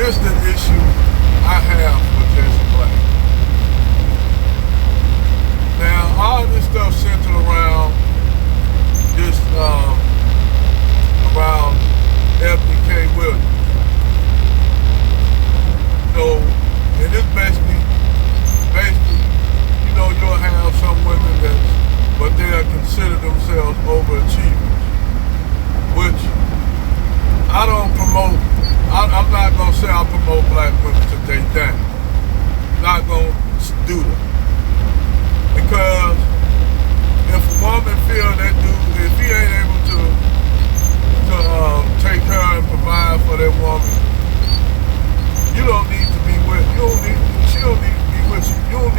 this is the issue I have with Jason Black. Now, all this stuff centered around this, around Ebony K. Williams. So, and this basically, you'll have some women but they consider themselves overachievers, which I don't promote. I'm not going to say I promote black women to date down. Not going to do that. Because if a woman feels that dude, if he ain't able to take care and provide for that woman, you don't need to be with, she don't need to be with you. You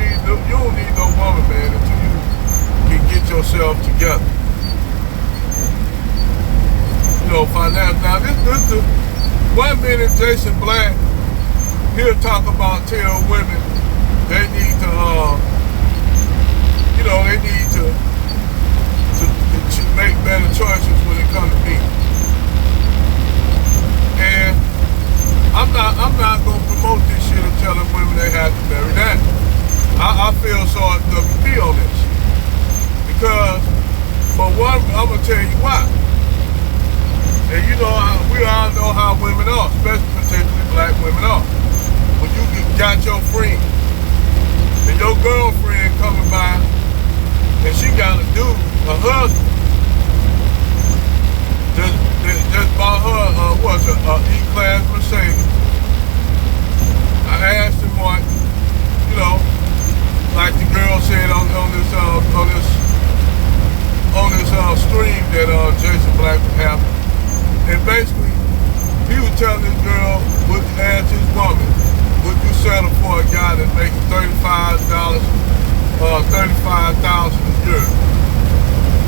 don't need no woman, man, until you can get yourself together. Financial. Now this the 1 minute Jason Black, he'll talk about tell women they need to, they need to make better choices when it comes to me. And I'm not gonna promote this shit of telling women they have to marry that. I feel sorry for WP on this shit. Because for one, I'm gonna tell you why. And we all know how women are, especially particularly black women are. When you got your friend and your girlfriend coming by and she got a dude, a husband, just bought her a E-Class Mercedes. I asked him what, like the girl said on this stream that Jason Black was having. And basically, he was telling this girl, would you ask his woman, would you settle for a guy that's making $35,000 a year,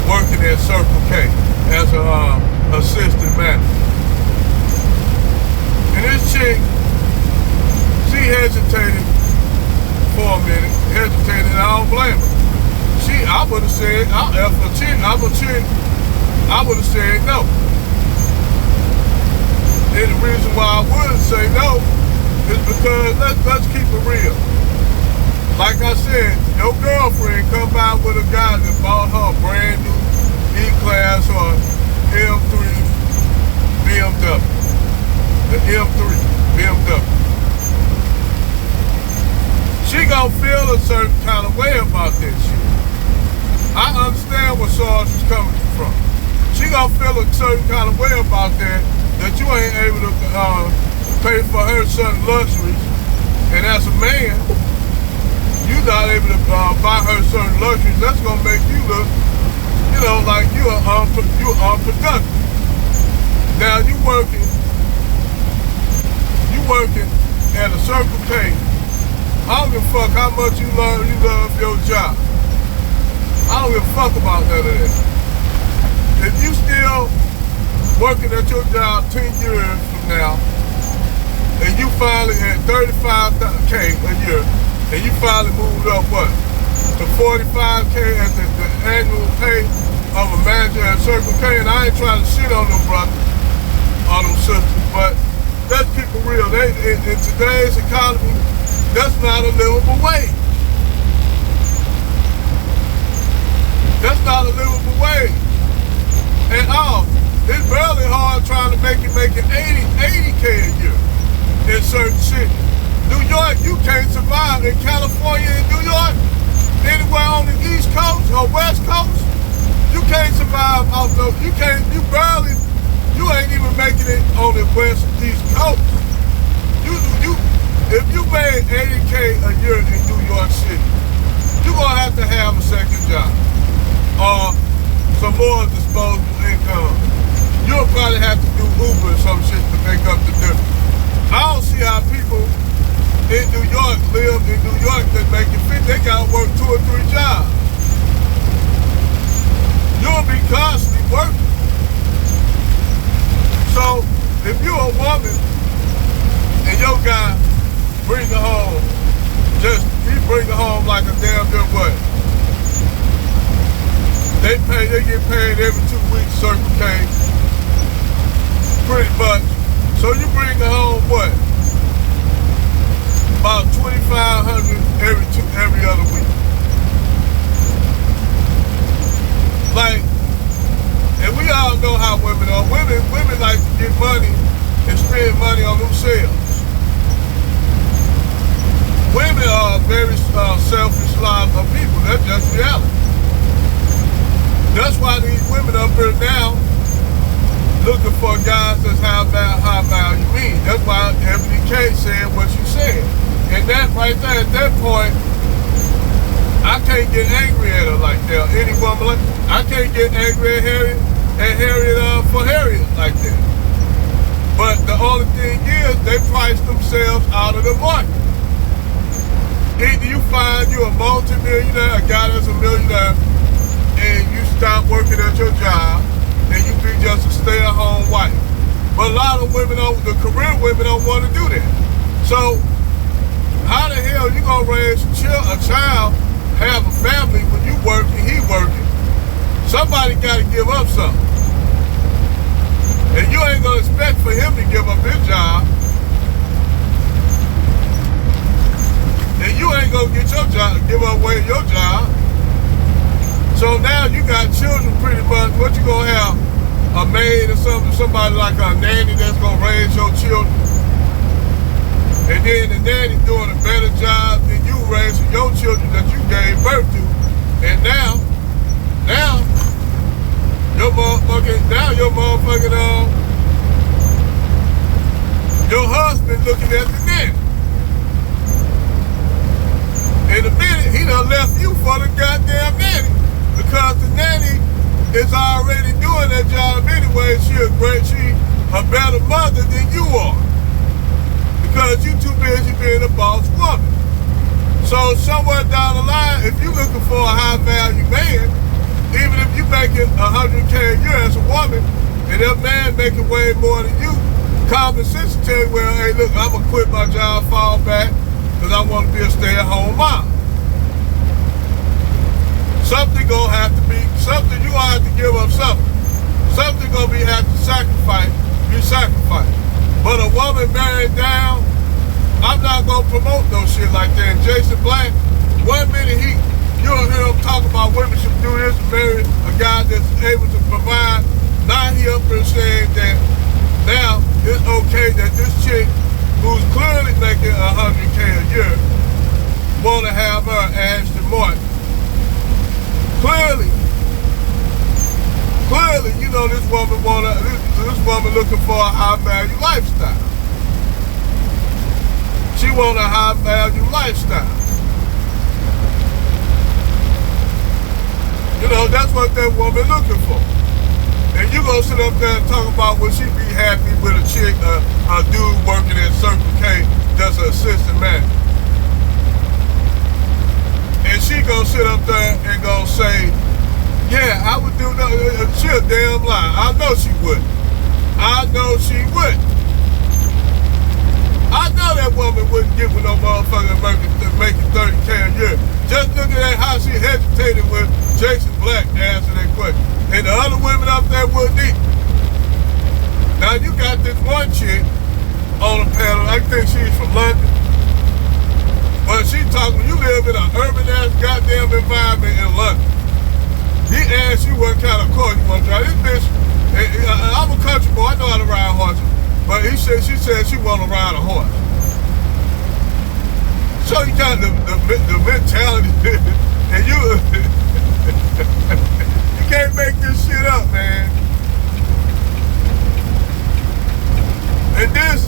working at Circle K as a assistant manager? And this chick, she hesitated for a minute, and I don't blame her. I would have said, I would have said no. And the reason why I wouldn't say no is because let's keep it real. Like I said, your girlfriend come by with a guy that bought her a brand new E-Class or M3 BMW. The M3 BMW. She gonna feel a certain kind of way about that shit. I understand where Sarge is coming from. She gonna feel a certain kind of way about that you ain't able to pay for her certain luxuries, and as a man, you not able to buy her certain luxuries. That's gonna make you look, like you're unproductive. Now you working at a Circle K. I don't give a fuck how much you love your job. I don't give a fuck about none of that. If you still working at your job 10 years from now, and you finally at $35K a year, and you finally moved up to $45K as the annual pay of a manager at Circle K, and I ain't trying to shit on them brothers, on them sisters, but let's keep it real. In today's economy, that's not a livable wage. That's not a livable wage at all. It's barely hard trying to make it 80K a year in certain cities. New York, you can't survive. In California and New York, anywhere on the East Coast or West Coast, you can't survive off those. You ain't even making it on the West East Coast. If you made 80K a year in New York City, you're gonna have to have a second job or some more disposable income. You'll probably have to do Uber or some shit to make up the difference. I don't see how people in New York live in New York that make it fit. They gotta work 2 or 3 jobs. You'll be constantly working. So if you're a woman and your guy bring her home, he bring her home like a damn good what? They get paid every 2 weeks, Circle K. Pretty much. So you bring her home what? spend money on themselves. Women are very selfish lot of people. That's just reality. That's why these women up here now looking for guys that's high value men. That's why Ebony K said what she said. And that right there, at that point, I can't get angry at her like that. Any woman like I can't get angry at Harriet for Harriet like that. But the only thing is they price themselves out of the market. Either you find you a multi-millionaire, a guy that's a millionaire, and you stop working at your job, and you be just a stay-at-home wife. But a lot of women, the career women don't want to do that. So, how the hell you gonna raise a child, have a family when you working, he working? Somebody gotta give up something. And you ain't gonna expect for him to give up his job. And you ain't gonna get your job, give away your job. So now you got children pretty much. What you gonna have? A maid or something, somebody like a nanny that's gonna raise your children. And then the nanny doing a better job than you raising your children that you gave birth to. And now your husband looking at the nanny. In a minute, he done left you for the goddamn nanny. Because the nanny is already doing that job anyway. She a better mother than you are. Because you too busy being a boss woman. So somewhere down the line, if you're looking for a high value man, even if you making $100K a year as a woman, and that man making way more than you, common sense will tell you, well, hey, look, I'm gonna quit my job, fall back, because I want to be a stay-at-home mom. Something gonna have to be, something you gonna have to give up something. Something gonna have to be sacrificed. But a woman married down, I'm not gonna promote no shit like that. And Jason Black, 1 minute you'll hear him talk about women should do this, marry a guy that's able to provide. Now he up there saying that now it's okay that this chick who's clearly making $100K a year wanna have her Ashton Martin. Clearly, you know this woman looking for a high value lifestyle. She want a high value lifestyle. You know, that's what that woman looking for. And you gonna sit up there and talk about will she be happy with a chick, a dude working at Circle K that's an assistant manager. And she gonna sit up there and gonna say, yeah, I would do that. She a damn lie. I know she wouldn't. I know she wouldn't. I know that woman wouldn't get with no motherfucker making 30K a year. Just looking at how she hesitated with Jason Black answering that question. And the other women up there wouldn't either. Now you got this one chick on the panel, I think she's from London. But she talking, you live in an urban ass goddamn environment in London. He asked you what kind of car you want to drive. This bitch, I'm a country boy, I know how to ride horses. But she said she want to ride a horse. So you got the mentality, and you can't make this shit up, man. And this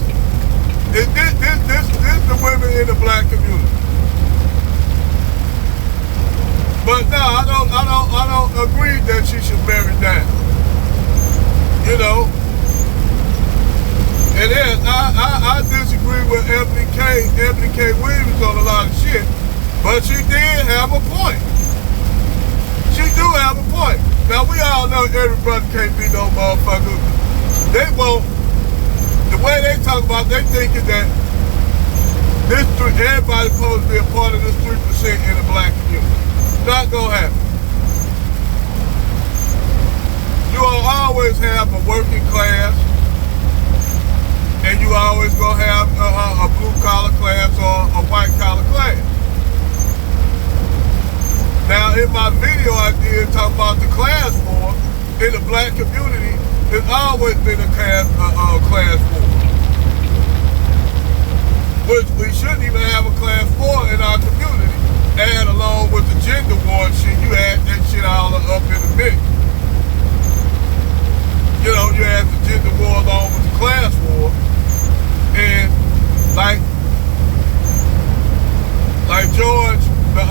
the women in the black community. But no, I don't agree that she should marry down. You know. And then I disagree with Ebony K. Williams on a lot of shit, but she did have a point. She do have a point. Now we all know every brother can't be no motherfucker. They won't. The way they talk about, they thinking that everybody's supposed to be a part of this 3% in the black community. Not gonna happen. You will always have a working class. And you always gonna have a blue collar class or a white collar class. Now in my video I did talk about the class war in the black community. There's always been a class war. admit, you know, you have the gender war along with the class war, and like George, the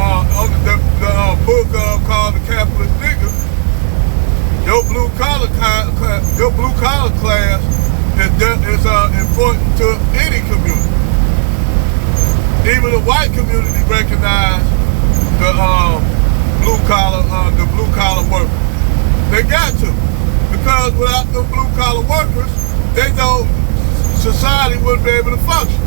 book called The Capitalist Nigga, your blue collar class is important to any community. Even the white community recognize the blue collar workers. They got to, because without the blue collar workers, they know society wouldn't be able to function.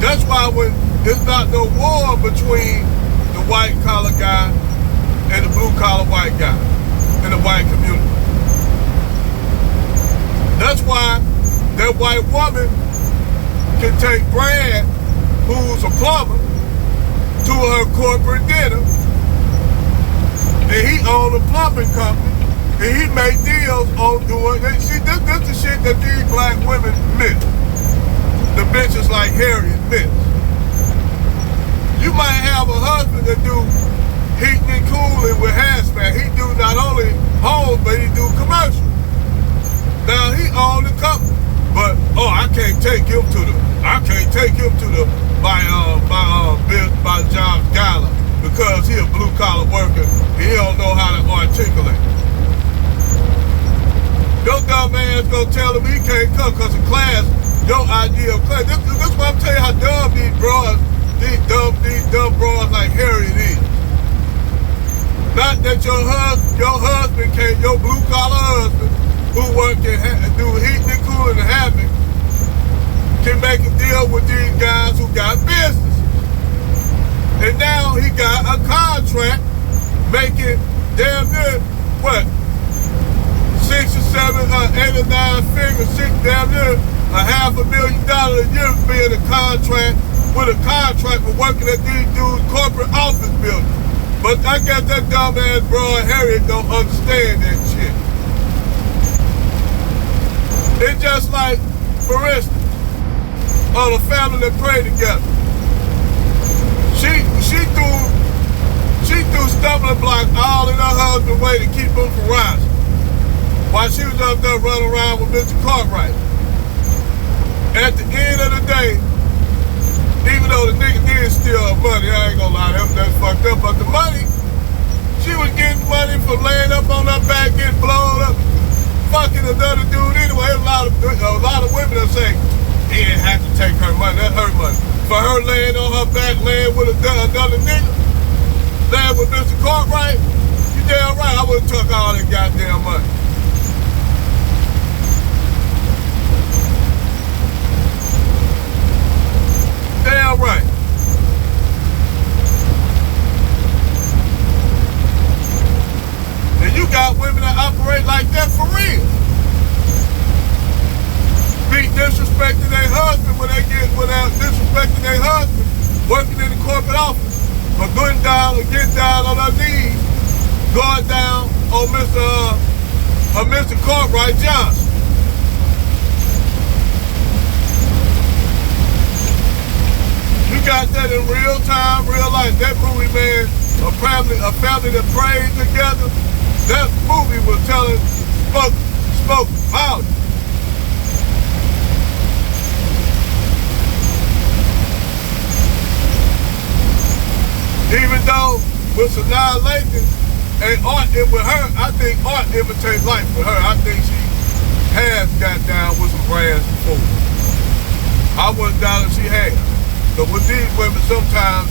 That's why when there's not no war between the white collar guy and the blue collar white guy in the white community. That's why that white woman can take Brad, who's a plumber, to her corporate dinner, and he owned a plumbing company, and he made deals on doing it. See, this the shit that these black women miss. The bitches like Harriet miss. You might have a husband that do heating and cooling with hazmat. He do not only home, but he do commercial. Now he owned the company, but I can't take him to the by John Gala because he a blue collar worker. He don't know how to articulate. Your dumb ass gonna tell him he can't come because of class. Your idea of class. This is what I'm telling you how dumb these dumb broads like Harriet is. Not that your husband can't, your blue collar husband who work and do heating and cooling and having can make a deal with these guys who got businesses. And now he got a contract making damn near, what, 6 or 7, 8 or 9 figures, damn near $500,000 a year being a contract with a contract for working at these dudes' corporate office buildings. But I guess that dumbass broad Harriet don't understand that shit. It's just like, for instance, on a family that prayed together. She threw stumbling blocks all in her husband's way to keep him from rising. While she was up there running around with Mr. Cartwright. At the end of the day, even though the nigga did steal her money, I ain't gonna lie, that's fucked up, but the money, she was getting money from laying up on her back, getting blown up, fucking another dude anyway. A lot of women will say, he didn't have to take her money, that's her money. For her laying on her back, laying with another nigga, laying with Mr. Cartwright, you damn right, I would've took all that goddamn money. Damn right. And you got women that operate like that for real. Be disrespecting their husband when disrespecting their husband, working in the corporate office, or getting down on their knees, going down on Mr. Cartwright Johnson. You got that in real time, real life. That movie, man, a family that prayed together, that movie was spoke volumes. Even though with Sanaa Lathan and art, and with her, I think art imitates life with her. I think she has got down with some brands before. I wouldn't doubt if she has. But with these women, sometimes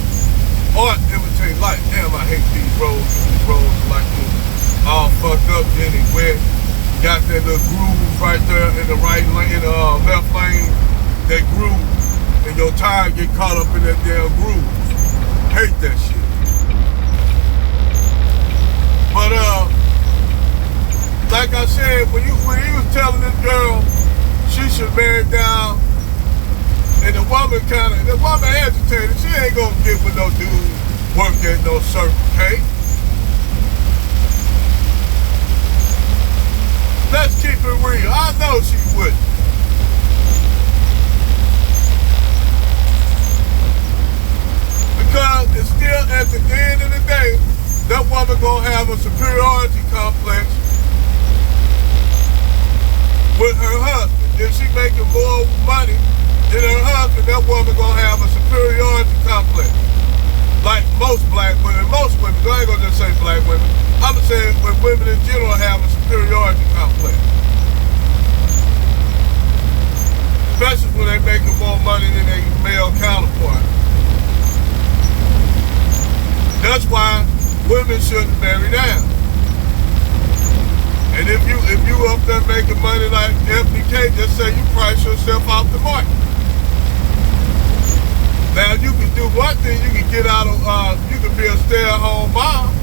art imitates life. Damn, I hate these roads. These roads are like this, all fucked up, getting wet. Got that little groove right there in the right lane, left lane. That groove, and your tire get caught up in that damn groove. Hate that shit. But like I said, when he was telling this girl she should marry down. And the woman hesitated. She ain't gonna get with no dude work at no Circle K. Let's keep it real. I know she wouldn't. Because it's still, at the end of the day, that woman gonna have a superior making more money than her husband, that woman gonna have a superiority complex. Like most black women, most women, I ain't gonna just say black women, I'm gonna say when women in general have a superiority complex. Especially when they're making more money than their male counterpart. That's why women shouldn't marry down. And if you up there making money like FBK, just say you price yourself out the market. Now you can do one thing, you can get out of, you can be a stay-at-home mom.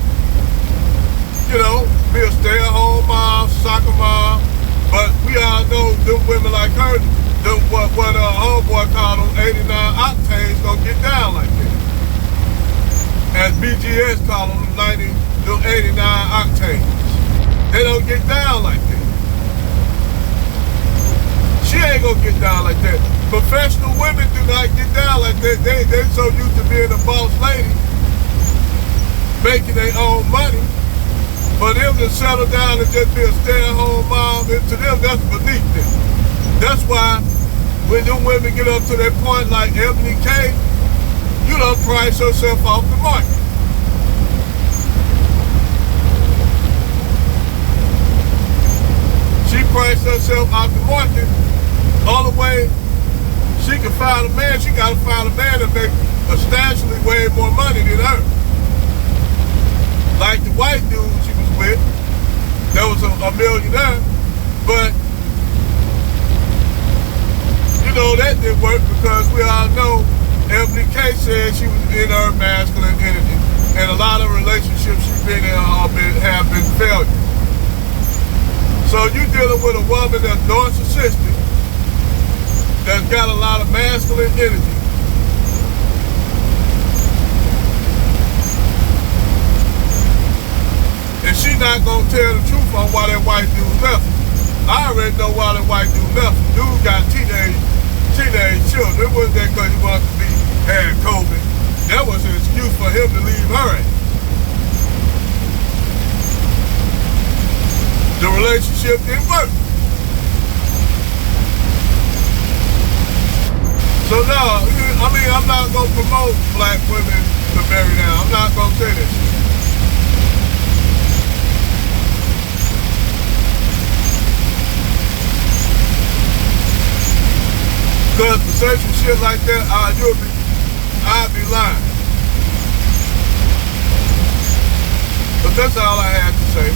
You know, be a stay-at-home mom, soccer mom. But we all know them women like her, what homeboy called them 89 octanes gonna get down like that. As BGS call them 89 octanes. They don't get down like that. She ain't gonna get down like that. Professional women do not get down like that. They so used to being a boss lady, making their own money. For them to settle down and just be a stay-at-home mom, to them that's beneath them. That's why when them women get up to that point like Ebony K, you don't price yourself off the market. She priced herself out the market. All the way she can find a man, she gotta find a man that make substantially way more money than her. Like the white dude she was with, that was a millionaire, but you know that didn't work because we all know Ebony K said she was in her masculine energy, and a lot of relationships she's been in have been failures. So you dealing with a woman that's narcissistic, that's got a lot of masculine energy. And she not gonna tell the truth on why that white dude left her. I already know why that white dude left her. Dude got teenage children. It wasn't that because he wanted to had COVID. That was an excuse for him to leave her at. The relationship didn't work. So no, I mean, I'm not gonna promote black women to marry down. I'm not gonna say this shit. Because to say some shit like that, I'd be lying. But that's all I had to say.